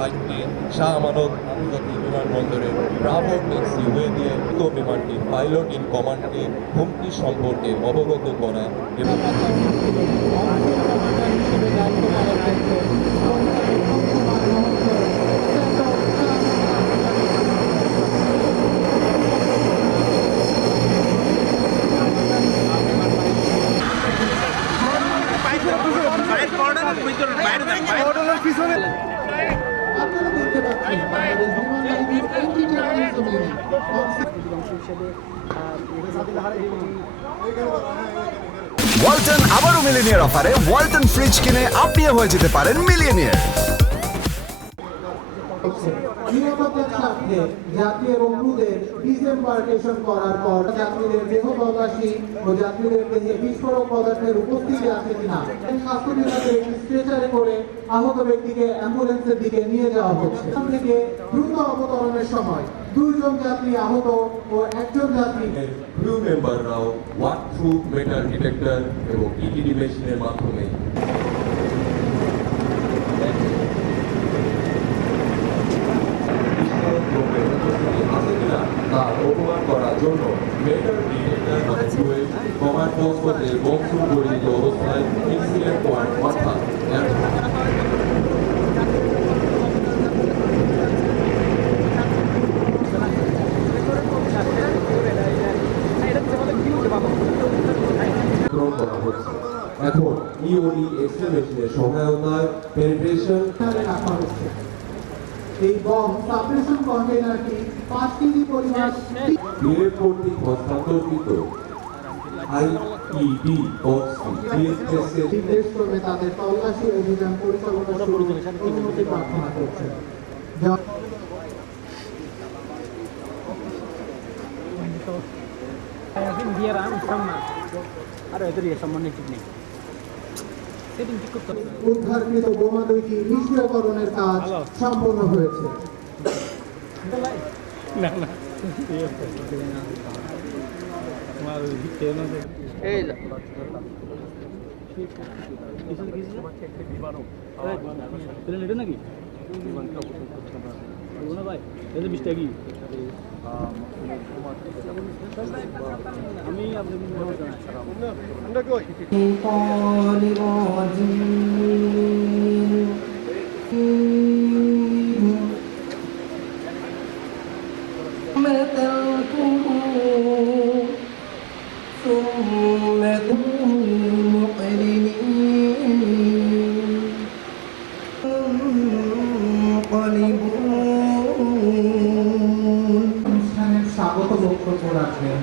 ফ্লাইটটি শাহ আমানত আন্তর্জাতিক বিমানবন্দরের ব্রাভো ট্যাক্সিওয়ে দিয়ে বিমানটির পাইলট ইন কমান্ডকে হুমকি সম্পর্কে অবগত করা এবং ওয়ালটন আবারও মিলিনিয়ার অফারে ওয়ালটন ফ্রিজ কিনে আপনিও হয়ে যেতে পারেন মিলিয়নিয়ার। নিরাপত্তার স্বার্থে যাত্রী এবং ক্রুদের ডিসএমবার্কেশন করার পর যাত্রীদের দেহ তল্লাশি ও যাত্রীদের দেহে বিস্ফোরক পদার্থের উপস্থিতি আছে কিনা স্বাস্থ্য বিভাগের একটি স্ট্রেচারে করে আহত ব্যক্তিকে অ্যাম্বুলেন্সের দিকে নিয়ে যাওয়া হচ্ছে। এখান থেকে দ্রুত অবতরণের সময় 2 জন যাত্রী আহত ও 1 জন যাত্রী ক্রু মেম্বাররাও ওয়াক থ্রু মেটাল ডিটেক্টর এবং ইটিডি মেশিনের মাধ্যমে তা অনুমান করার জন্য মেটাল ডিটেক্টর কমান্ড পোস্ট হতে বংশ পরিচিত অবস্থায় ইনসিডেন্ট পয়েন্ট অর্থাৎ এখন ইওডি এক্স-রে মেশিনের সহায়তায় পেনিট্রেশন রাখা হচ্ছে। এই বম সাপ্রেশন কন্টেইনারটি 5 কেজি পরিমাণ বিএফ কর্তৃক হস্তান্তরকৃত আইইডি বক্সটি ডিএসএসের নির্দেশ করবে তাদের তল্লাশি অভিযান পরিচালনা শুরুর অনুমতি প্রার্থনা করছে। উদ্ধারকৃত বোমা দুইটি নিষ্ক্রিয়করণের কাজ সম্পন্ন হয়েছে। অনুষ্ঠানের স্বাগত বক্তব্য রাখবেন